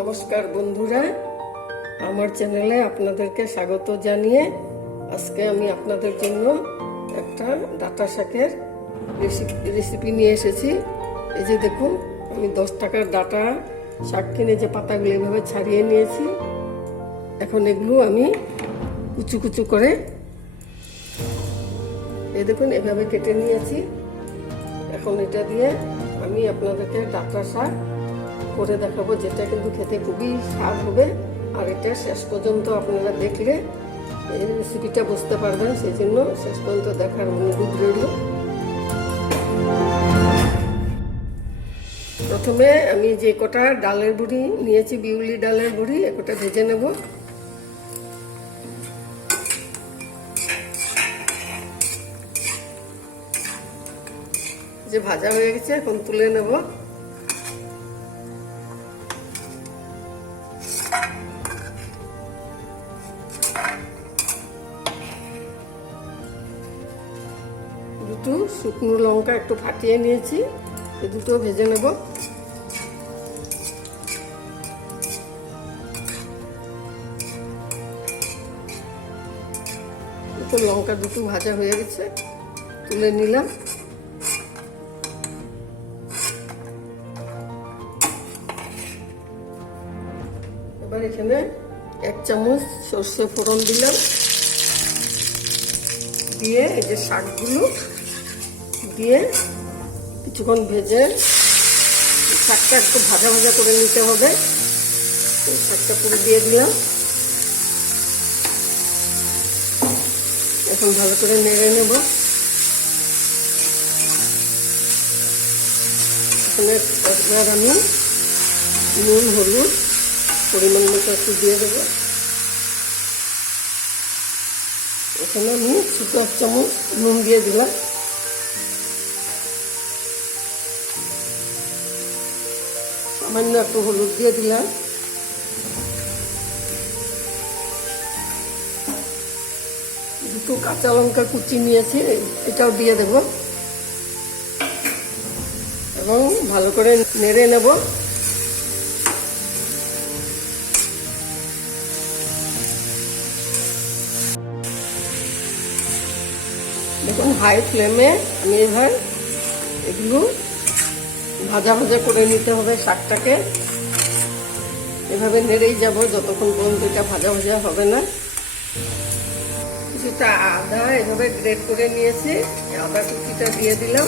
নমস্কার বন্ধুরা, আমার চ্যানেলে আপনাদেরকে স্বাগত জানিয়ে আজকে আমি আপনাদের জন্য একটা ডাঁটা শাকের রেসিপি নিয়ে এসেছি। এই যে দেখুন, আমি 10 টাকার ডাঁটা শাক কিনে যে পাতাগুলো এভাবে ছাড়িয়ে নিয়েছি। এখন এগুলো আমি কুচু কুচু করে এই দেখুন এভাবে কেটে নিয়েছি। এখন এটা দিয়ে আমি আপনাদেরকে ডাঁটা শাক করে দেখাবো, যেটা কিন্তু খেতে খুবই স্বাদ হবে। আর এটা শেষ পর্যন্ত আপনারা দেখলে এই রেসিপিটা বুঝতে পারবেন, সেই জন্য শেষ পর্যন্ত দেখার অনুরোধ রইল। প্রথমে আমি যে কটা ডালের বড়ি নিয়েছি, বিউলি ডালের বড়ি, এ কটা ভেজে নেব। যে ভাজা হয়ে গেছে, এখন তুলে নেব। দুটো শুকনো লঙ্কা একটু ফাটিয়ে নিয়েছি, এই দুটো ভেজে নেব। লঙ্কা দুটো ভাজা হয়ে গেছে, তুলে নিলাম। এবার এখানে 1 চামচ সর্ষে ফোড়ন দিলাম, দিয়ে এই যে শাকগুলো দিয়ে কিছুক্ষণ ভেজে শাকটা একটু ভাজা ভাজা করে নিতে হবে। শাকটা পুরো দিয়ে দিলাম। এখন ভালো করে নেড়ে নেব। এখানে একবার আমি নুন হলুদ পরিমাণ মতো একটু দিয়ে দেবো। এখানে আমি ছোট 1 চামচ নুন দিয়ে দিলাম। সামান্য একটু হলুদ দিয়ে দিলাম। দুটো কাঁচা লঙ্কা কুচি নিয়েছি, এটাও দিয়ে দেব এবং ভালো করে নেড়ে নেব। দেখুন, হাই ফ্লেমে আমি এবার এগুলো ভাজা ভাজা করে নিতে হবে। শাকটাকে এভাবে নেড়েই যাব যতক্ষণ পর্যন্ত এটা ভাজা ভাজা হবে না। কিছুটা আদা এভাবে গ্রেট করে নিয়েছি, আদা কুচিটা দিয়ে দিলাম।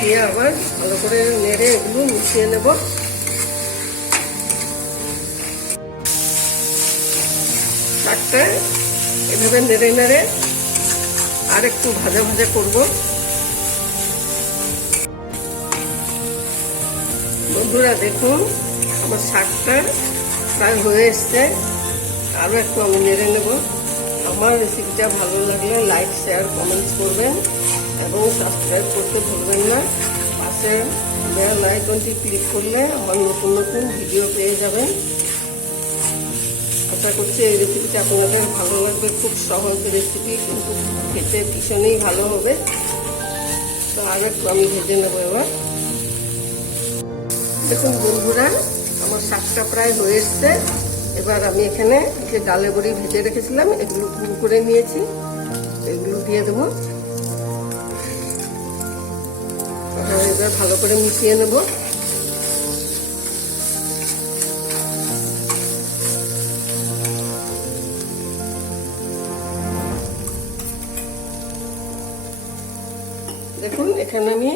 দিয়ে আবার ভালো করে নেড়ে এগুলো মিশিয়ে নেব। শাকটা এভাবে নেড়ে নেড়ে আর একটু ভাজা ভাজা করব। বন্ধুরা দেখুন, আমার শাকটা প্রায় হয়ে এসছে। আরও একটু আমি নেড়ে নেব। আমার রেসিপিটা ভালো লাগলে লাইক, শেয়ার, কমেন্টস করবেন এবং সাবস্ক্রাইব করতে ভুলবেন না। পাশে বেল আইকনটি ক্লিক করলে আমার নতুন নতুন ভিডিও পেয়ে যাবেন। আশা করছি এই রেসিপিটা আপনাদের ভালো লাগবে। খুব সহজ রেসিপি, কিন্তু খেতে ভীষণই ভালো হবে। তো আর একটু আমি ভেজে নেবো এবার। দেখুন বন্ধুরা, আমার শাকটা প্রায় হয়ে এসছে। এবার আমি এখানে যে ডালে বড়ি ভেজে রেখেছিলাম, এগুলো গুঁড়ো করে নিয়েছি, এগুলো দিয়ে দেবো। এবার ভালো করে মিশিয়ে নেব। দেখুন, এখানে আমি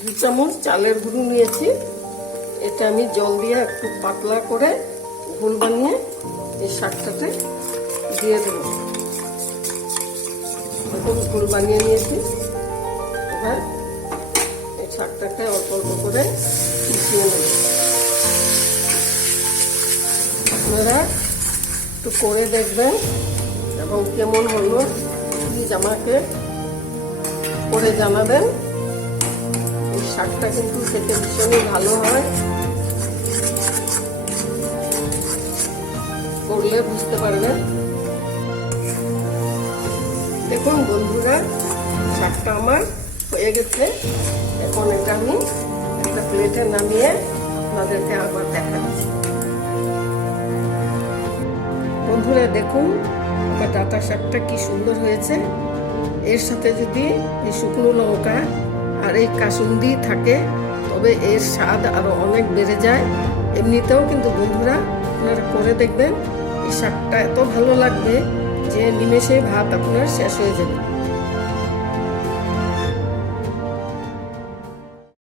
2 চামচ চালের গুঁড়ো নিয়েছি। এটা আমি জল দিয়ে একটু পাতলা করে ঘোল বানিয়ে এই শাকটাতে দিয়ে দেবো। দেখুন, ঘোল বানিয়ে নিয়েছি। এবার এই শাকটাকে অল্প অল্প করে মিশিয়ে নেব। আপনারা একটু করে দেখবেন এবং কেমন হলো প্লিজ আমাকে করে জানাবেন। এই শাকটা কিন্তু খেতে ভীষণই ভালো হয়, করলে বুঝতে পারবেন। দেখুন বন্ধুরা, শাকটা আমার হয়ে গেছে। এখন এটা আমি একটা প্লেটে নামিয়ে আপনাদেরকে আবার দেখাচ্ছি। বন্ধুরা দেখুন আমার ডাঁটা শাকটা কি সুন্দর হয়েছে। এর সাথে যদি এই শুকনো লঙ্কা আর এই কাসুন্দি থাকে তবে এর স্বাদ আরো অনেক বেড়ে যায়। এমনিতেও কিন্তু বন্ধুরা আপনারা করে দেখবেন, এই শাকটা এত ভালো লাগবে যে নিমেষে ভাত আপনার শেষ হয়ে যাবে।